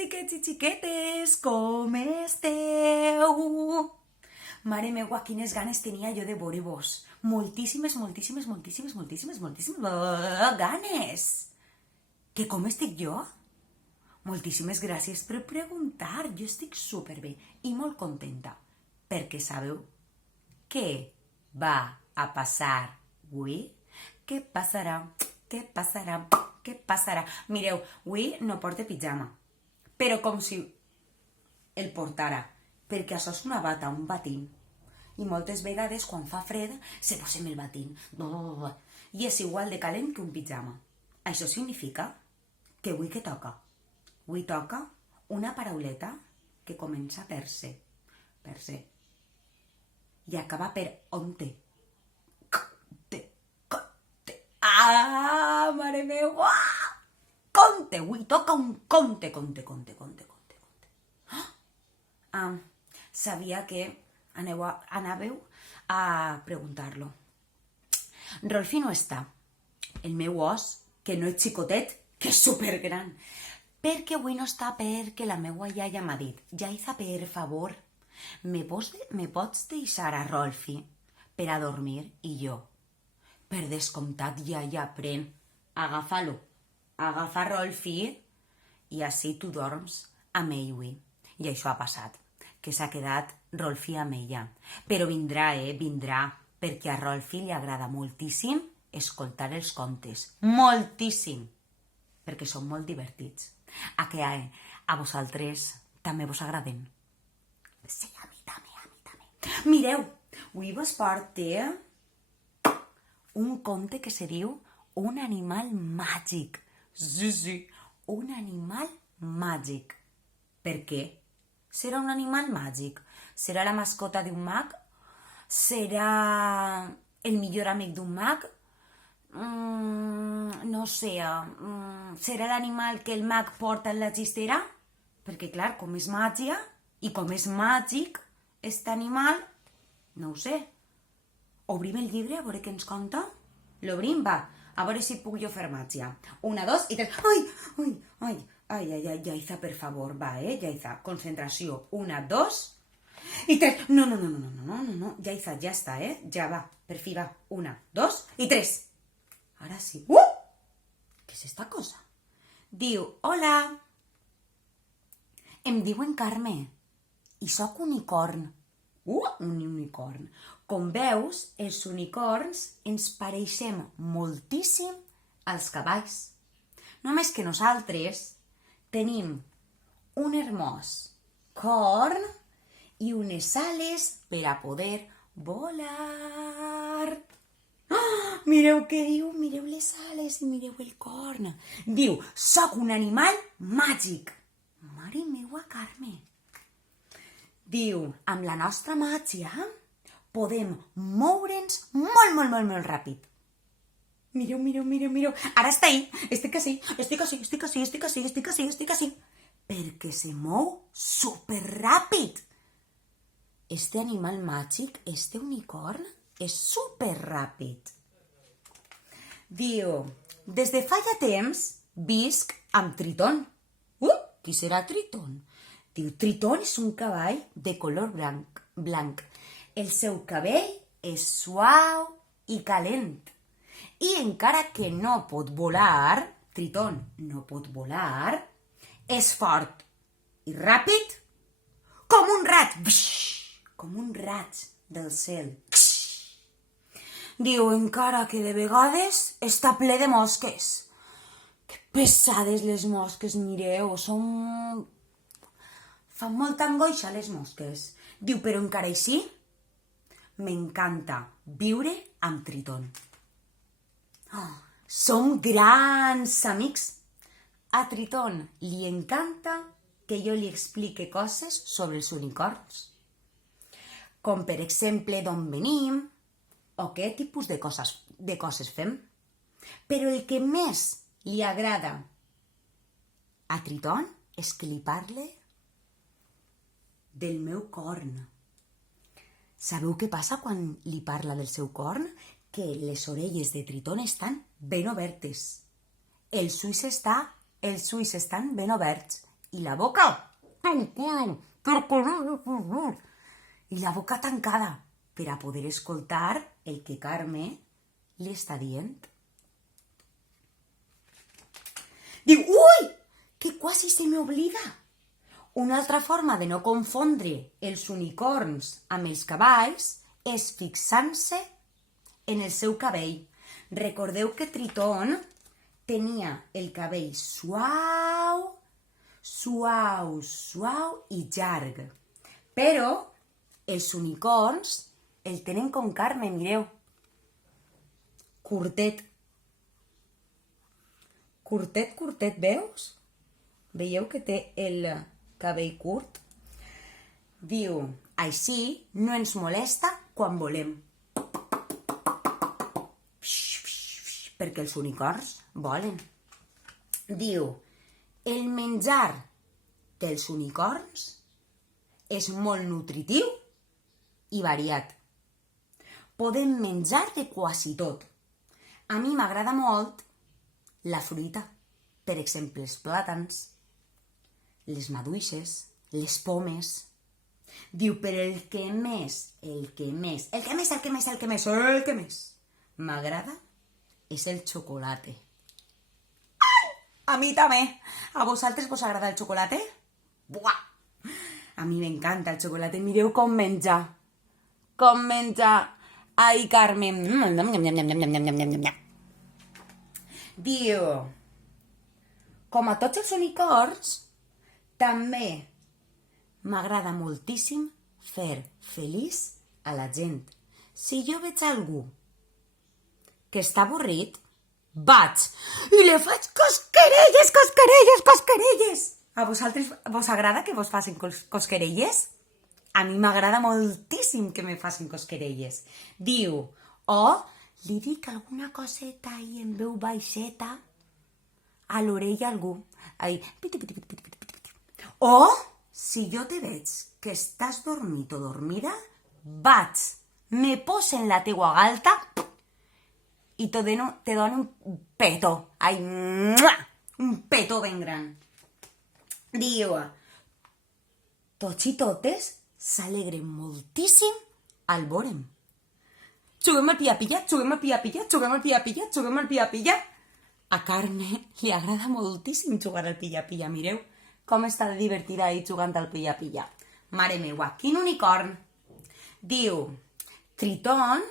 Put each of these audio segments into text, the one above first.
xiquets i xiquetes, com esteu? Mare meua, quines ganes tenia jo de veure-vos. Moltíssimes ganes. Que com estic jo? Moltíssimes gràcies per preguntar. Jo estic superbé i molt contenta. Perquè sabeu què va a passar avui? Què passarà? Què passarà? Què passarà? Mireu, avui no porto pijama, però com si el portara, perquè això és una bata, un batín. I moltes vegades, quan fa fred, se posem el batín. I és igual de calent que un pijama. Això significa que avui què toca? Avui toca una parauleta que comença per se. Per se. I acaba per onte. Ah, mare meva! Conte! Avui toca un conte. Sabia que anàveu a preguntar-lo. Rolfi no està. El meu os, que no és xicotet, que és supergran. Perquè avui no està perquè la meua iaia m'ha dit: Yaiza, per favor, me pots deixar a Rolfi per a dormir? I jo, per descomptat, iaia, pren, agafa-lo, agafa Rolfi i així tu dorms amb ell avui. I això ha passat, que s'ha quedat Rolfi amb ella. Però vindrà, vindrà, perquè a Rolfi li agrada moltíssim escoltar els contes. Moltíssim! Perquè són molt divertits. A que a vosaltres també vos agraden? Sí, a mi també. Mireu, avui vos porte un conte que se diu Un animal màgic. Sí, un animal màgic. Per què? Serà un animal màgic? Serà la mascota d'un mag? Serà el millor amic d'un mag? No sé, serà l'animal que el mag porta en la xistera? Perquè, clar, com és màgia i com és màgic, aquest animal, no ho sé. Obrim el llibre a veure què ens conta? L'obrim, va, a veure si puc jo fer màgia. 1, 2 i 3. Ai, Yaiza, per favor, va, Yaiza, concentració. 1, 2 i 3. No, Yaiza, ja està, ja va, per fi va. 1, 2 i 3. Ara sí. Què és esta cosa? Diu, hola, em diuen Carme i soc unicorn. Un unicorn. Com veus, els unicorns ens pareixem moltíssim als cavalls. Només que nosaltres tenim un hermós corn i unes ales per a poder volar. Mireu què diu, mireu les ales i mireu el corn. Diu, soc un animal màgic. Mare meua, Carme. Diu, amb la nostra màgia podem moure'ns molt ràpid. Mireu. Ara està ahí. Estic així. Perquè se mou superràpid. Este animal màgic, este unicorn, és superràpid. Diu, des de fa ja temps visc amb Tritón. Qui serà Tritón? Diu, Tritón és un cavall de color blanc. El seu cabell és suau i calent. I encara que no pot volar, Tritón no pot volar, és fort i ràpid com un rat. Com un raig del cel. Diu, encara que de vegades està ple de mosques. Que pesades les mosques, mireu, fan molta angoixa les mosques. Diu, però encara així, m'encanta viure amb Tritón. Som grans amics. A Tritón li encanta que jo li explique coses sobre els unicorns. Com, per exemple, d'on venim o què tipus de coses fem. Però el que més li agrada a Tritón és que li parle del meu corn. Sabeu què passa quan li parla del seu corn? Que les orelles de Tritón estan ben obertes. Els ulls estan ben oberts I la boca... I la boca tancada per a poder escoltar el que Carme li està dient. Diu, ui, que quasi se m'oblida. Una altra forma de no confondre els unicorns amb els cavalls és fixant-se en el seu cabell. Recordeu que Tritón tenia el cabell suau, suau, suau i llarg. Però els unicorns el tenen com Carme, mireu. Curtet. Curtet, curtet, veus? Veieu que té el cabell curt? Diu, així no ens molesta quan volem. Perquè els unicorns volen. Diu, el menjar dels unicorns és molt nutritiu i variat. Podem menjar de quasi tot. A mi m'agrada molt la fruita, per exemple, els plàtans, les maduixes, les pomes. Diu, però el que més m'agrada és el xocolate. A mi també. A vosaltres vos agrada el xocolate? Buah! A mi m'encanta el xocolate. Mireu com menjar. Com menjar. Ai, Carme. Diu, com a tots els unicorns, també m'agrada moltíssim fer feliç a la gent. Si jo veig algú que està avorrit, vaig i li faig cosquerelles, cosquerelles, cosquerelles. A vosaltres vos agrada que vos facin cosquerelles? A mi m'agrada moltíssim que me facin cosquerelles. Diu, li dic alguna coseta ahí en veu baixeta a l'orella a algú. Ahí, piti, piti, piti, piti, piti, piti. O, si jo te veig que estàs dormit o dormida, vaig, me poso en la teua galta i te dono un petó. Ai, un petó ben gran. Diu, tots i totes s'alegren moltíssim al veure'm. Juguem al pilla-pilla, juguem al pilla-pilla, juguem al pilla-pilla, juguem al pilla-pilla. A Carme li agrada moltíssim jugar al pilla-pilla. Mireu com està divertida ahí jugant al pilla-pilla. Mare meua, quin unicorn! Diu, Tritón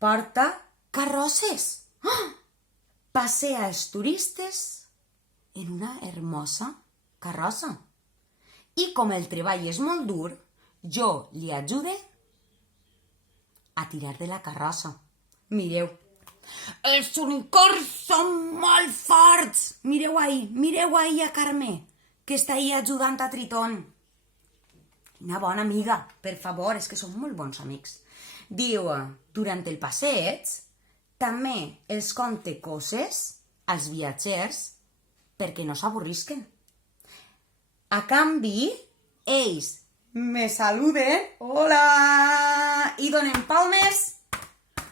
porta carrosses. Passea els turistes en una hermosa carrossa. I com el treball és molt dur, jo li ajude a tirar de la carrossa. Mireu. Els unicorns són molt forts. Mireu ahí a Carme, que està ahí ajudant a Tritón. Una bona amiga, per favor, és que són molt bons amics. Diu, durant el passeig, també els conte coses als viatgers perquè no s'avorrisquen. A canvi, ells me saluden, hola, i donen palmes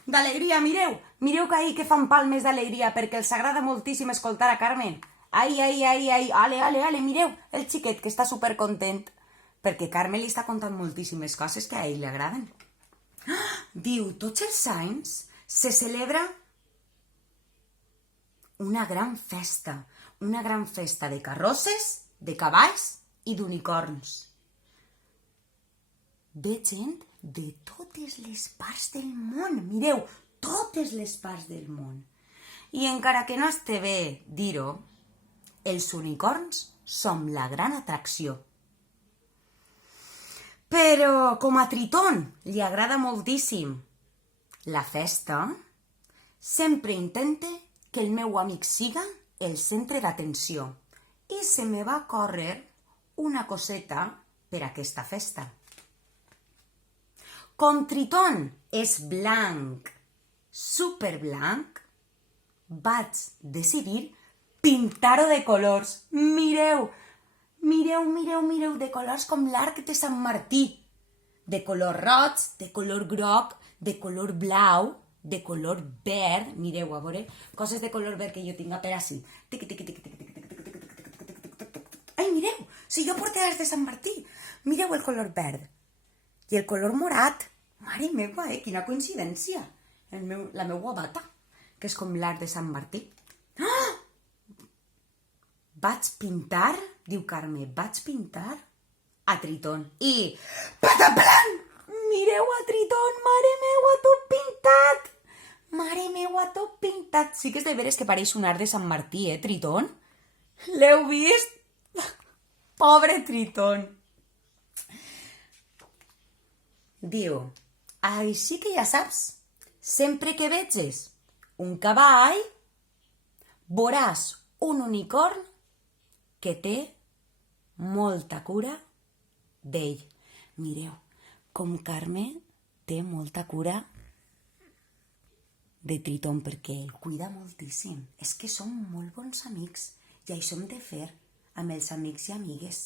d'alegria, mireu. Mireu que ahí que fan palmes d'alegria perquè els agrada moltíssim escoltar a Carmen. Ai, ale, mireu, el xiquet que està supercontent perquè Carmen li està contant moltíssimes coses que a ell li agraden. Diu, tots els anys se celebra una gran festa de carrosses, de cavalls i d'unicorns. Ve gent de totes les parts del món. Mireu, totes les parts del món. I encara que no esté bé dir-ho, els unicorns som la gran atracció. Però com a Tritón li agrada moltíssim la festa, sempre intente que el meu amic siga el centre d'atenció. I se me va córrer una coseta per aquesta festa. Com Tritón és blanc, superblanc, vaig decidir pintar-ho de colors. Mireu, de colors com l'arc de Sant Martí. De color roig, de color groc, de color blau, de color verd. Mireu, a veure, coses de color verd que jo tinc per ací. Ai, mireu, si jo porto les de Sant Martí. Mireu el color verd. I el color morat. Mare meva, quina coincidència. La meua bata, que és com l'art de Sant Martí. Ah! Vaig pintar, diu Carme, vaig pintar a Tritón. I... pataplan! Mireu a Tritón, mare meua, tot pintat! Mare meua, tot pintat! Sí que és de veres que pareix un art de Sant Martí, Tritón? L'heu vist? Pobre Tritón! Diu, així que ja saps, sempre que veges un cavall, veuràs un unicorn que té molta cura d'ell. Mireu, com Carme té molta cura de Tritón, perquè el cuida moltíssim. És que som molt bons amics i això hem de fer amb els amics i amigues.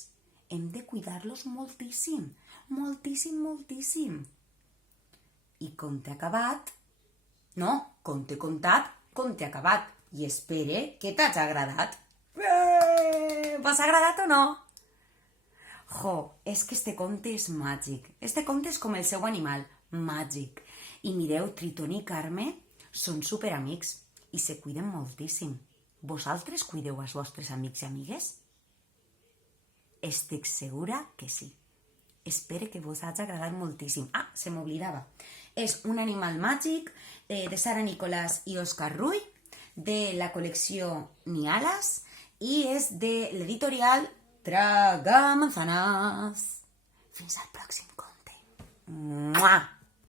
Hem de cuidar-los moltíssim, moltíssim, moltíssim. I com t'he acabat, no, com t'he contat, com t'he acabat. I espere que t'hagi agradat. Vos ha agradat o no? Jo, és que este conte és màgic. Este conte és com el seu animal, màgic. I mireu, Tritón i Carme són superamics i se cuiden moltíssim. Vosaltres cuideu els vostres amics i amigues? Estic segura que sí. Espero que vos hagi agradat moltíssim. Ah, se m'oblidava. És un animal màgic de Sara Nicolàs i Òscar Rull, de la col·lecció Nialas, i és de l'editorial Tragamanzanas. Fins al pròxim conte. Mua!